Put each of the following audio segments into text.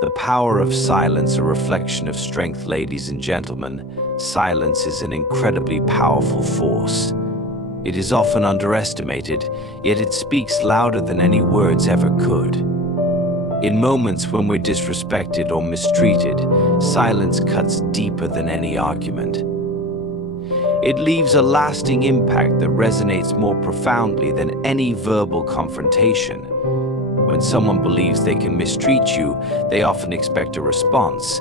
The power of silence, a reflection of strength, ladies and gentlemen. Silence is an incredibly powerful force. It is often underestimated, yet it speaks louder than any words ever could. In moments when we're disrespected or mistreated, silence cuts deeper than any argument. It leaves a lasting impact that resonates more profoundly than any verbal confrontation. When someone believes they can mistreat you, they often expect a response.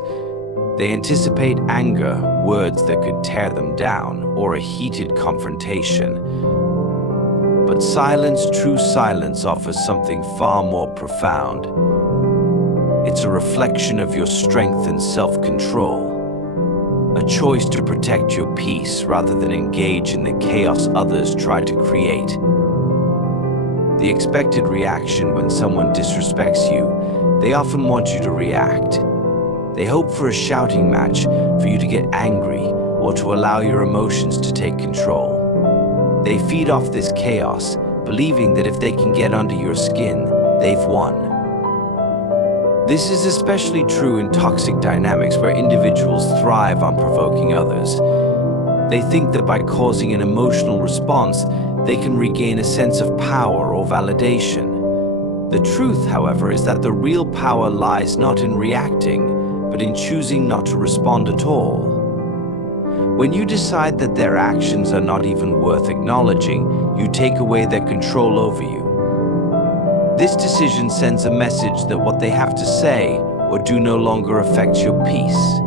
They anticipate anger, words that could tear them down, or a heated confrontation. But silence, true silence, offers something far more profound. It's a reflection of your strength and self-control, a choice to protect your peace rather than engage in the chaos others try to create. The expected reaction when someone disrespects you, they often want you to react. They hope for a shouting match, for you to get angry, or to allow your emotions to take control. They feed off this chaos, believing that if they can get under your skin, they've won. This is especially true in toxic dynamics where individuals thrive on provoking others. They think that by causing an emotional response, they can regain a sense of power or validation. The truth, however, is that the real power lies not in reacting, but in choosing not to respond at all. When you decide that their actions are not even worth acknowledging, you take away their control over you. This decision sends a message that what they have to say or do no longer affects your peace.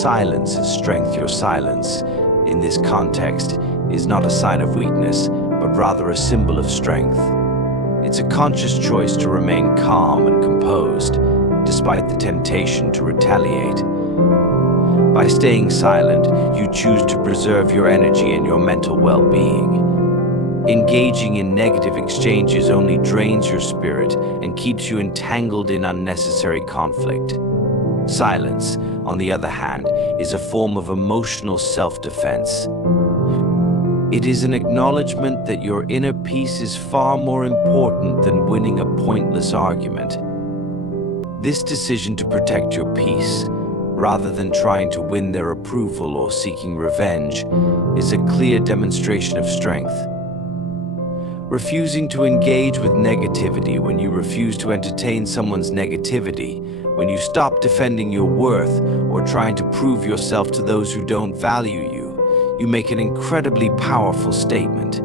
Silence is strength. Your silence, in this context, is not a sign of weakness, but rather a symbol of strength. It's a conscious choice to remain calm and composed, despite the temptation to retaliate. By staying silent, you choose to preserve your energy and your mental well-being. Engaging in negative exchanges only drains your spirit and keeps you entangled in unnecessary conflict. Silence, on the other hand, is a form of emotional self-defense. It is an acknowledgement that your inner peace is far more important than winning a pointless argument. This decision to protect your peace, rather than trying to win their approval or seeking revenge, is a clear demonstration of strength. Refusing to engage with negativity, when you refuse to entertain someone's negativity, when you stop defending your worth or trying to prove yourself to those who don't value you, you make an incredibly powerful statement.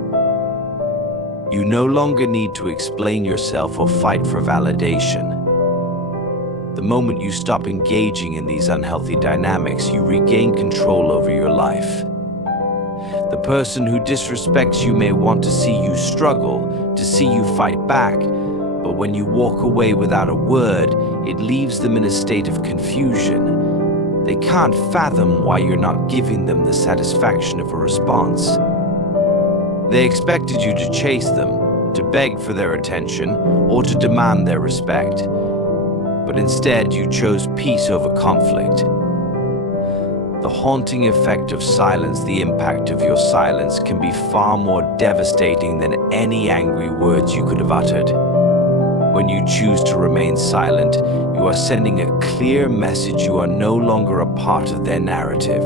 You no longer need to explain yourself or fight for validation. The moment you stop engaging in these unhealthy dynamics, you regain control over your life. The person who disrespects you may want to see you struggle, to see you fight back, but when you walk away without a word, it leaves them in a state of confusion. They can't fathom why you're not giving them the satisfaction of a response. They expected you to chase them, to beg for their attention, or to demand their respect. But instead, you chose peace over conflict. The haunting effect of silence, the impact of your silence, can be far more devastating than any angry words you could have uttered. When you choose to remain silent, you are sending a clear message. You are no longer a part of their narrative.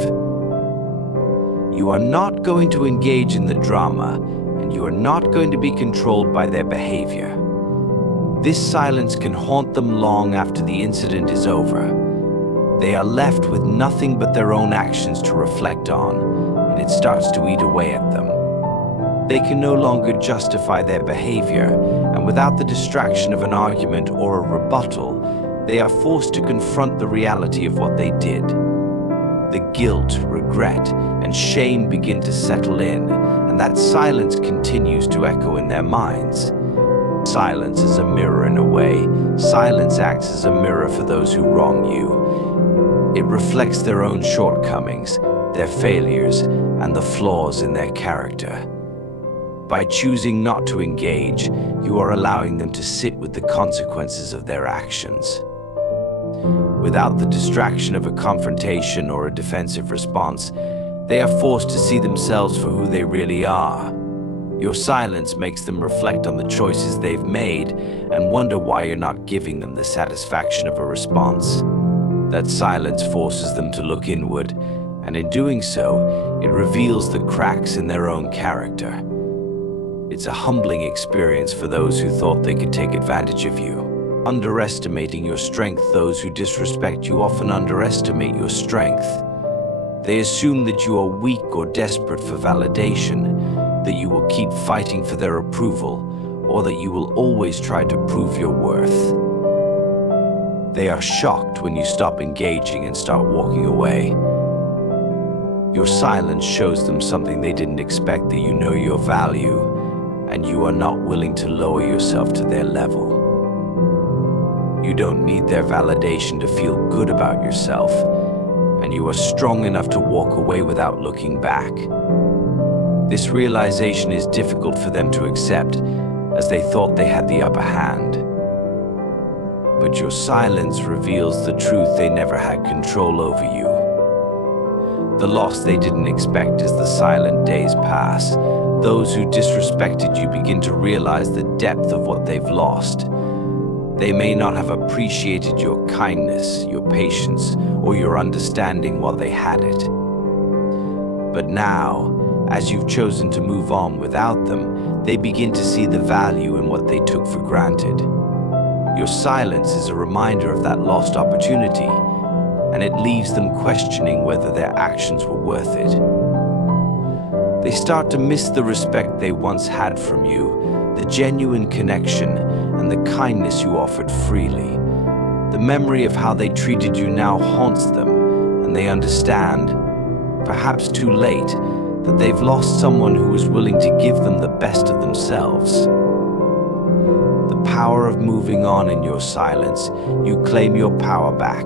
You are not going to engage in the drama, and you are not going to be controlled by their behavior. This silence can haunt them long after the incident is over. They are left with nothing but their own actions to reflect on, and it starts to eat away at them. They can no longer justify their behavior, and without the distraction of an argument or a rebuttal, they are forced to confront the reality of what they did. The guilt, regret, and shame begin to settle in, and that silence continues to echo in their minds. Silence is a mirror in a way. Silence acts as a mirror for those who wrong you. It reflects their own shortcomings, their failures, and the flaws in their character. By choosing not to engage, you are allowing them to sit with the consequences of their actions. Without the distraction of a confrontation or a defensive response, they are forced to see themselves for who they really are. Your silence makes them reflect on the choices they've made and wonder why you're not giving them the satisfaction of a response. That silence forces them to look inward, and in doing so, it reveals the cracks in their own character. It's a humbling experience for those who thought they could take advantage of you. Underestimating your strength, those who disrespect you often underestimate your strength. They assume that you are weak or desperate for validation, that you will keep fighting for their approval, or that you will always try to prove your worth. They are shocked when you stop engaging and start walking away. Your silence shows them something they didn't expect, that you know your value, and you are not willing to lower yourself to their level. You don't need their validation to feel good about yourself, and you are strong enough to walk away without looking back. This realization is difficult for them to accept, as they thought they had the upper hand. But your silence reveals the truth: they never had control over you. The loss they didn't expect as the silent days pass. Those who disrespected you begin to realize the depth of what they've lost. They may not have appreciated your kindness, your patience, or your understanding while they had it. But now, as you've chosen to move on without them, they begin to see the value in what they took for granted. Your silence is a reminder of that lost opportunity, and it leaves them questioning whether their actions were worth it. They start to miss the respect they once had from you, the genuine connection, and the kindness you offered freely. The memory of how they treated you now haunts them, and they understand, perhaps too late, that they've lost someone who was willing to give them the best of themselves. The power of moving on. In your silence, you claim your power back.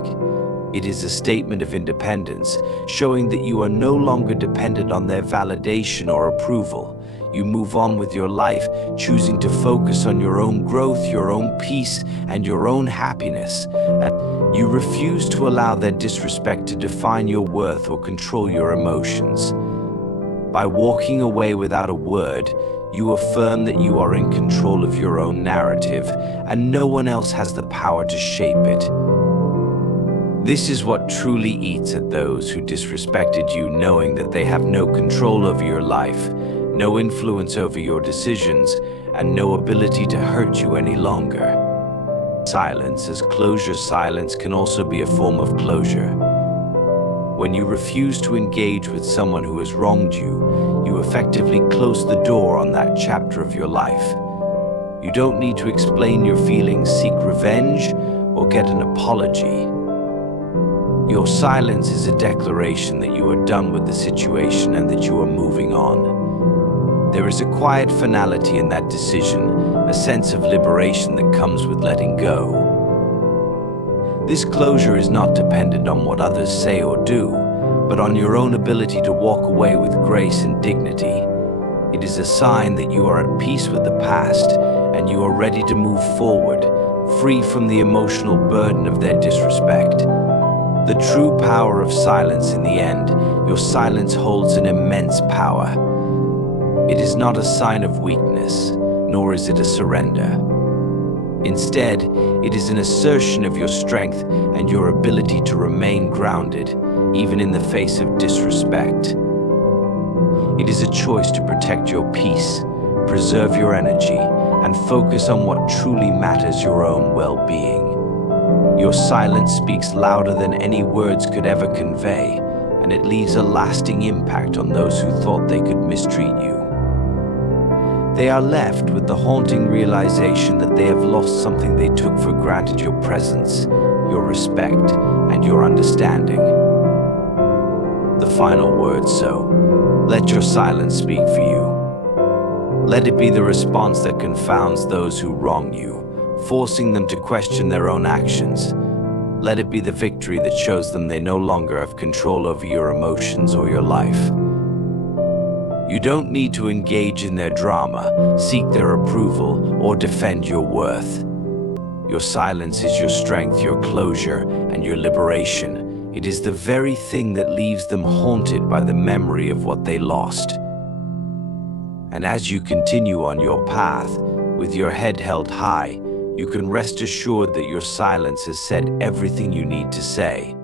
It is a statement of independence, showing that you are no longer dependent on their validation or approval. You move on with your life, choosing to focus on your own growth, your own peace, and your own happiness. And you refuse to allow their disrespect to define your worth or control your emotions. By walking away without a word, you affirm that you are in control of your own narrative, and no one else has the power to shape it. This is what truly eats at those who disrespected you, knowing that they have no control over your life, no influence over your decisions, and no ability to hurt you any longer. Silence as closure. Silence can also be a form of closure. When you refuse to engage with someone who has wronged you, you effectively close the door on that chapter of your life. You don't need to explain your feelings, seek revenge, or get an apology. Your silence is a declaration that you are done with the situation and that you are moving on. There is a quiet finality in that decision, a sense of liberation that comes with letting go. This closure is not dependent on what others say or do, but on your own ability to walk away with grace and dignity. It is a sign that you are at peace with the past and you are ready to move forward, free from the emotional burden of their disrespect. The true power of silence. In the end, your silence holds an immense power. It is not a sign of weakness, nor is it a surrender. Instead, it is an assertion of your strength and your ability to remain grounded, even in the face of disrespect. It is a choice to protect your peace, preserve your energy, and focus on what truly matters: your own well-being. Your silence speaks louder than any words could ever convey, and it leaves a lasting impact on those who thought they could mistreat you. They are left with the haunting realization that they have lost something they took for granted: your presence, your respect, and your understanding. The final word. So, let your silence speak for you. Let it be the response that confounds those who wrong you, forcing them to question their own actions. Let it be the victory that shows them they no longer have control over your emotions or your life. You don't need to engage in their drama, seek their approval, or defend your worth. Your silence is your strength, your closure, and your liberation. It is the very thing that leaves them haunted by the memory of what they lost. And as you continue on your path, with your head held high, you can rest assured that your silence has said everything you need to say.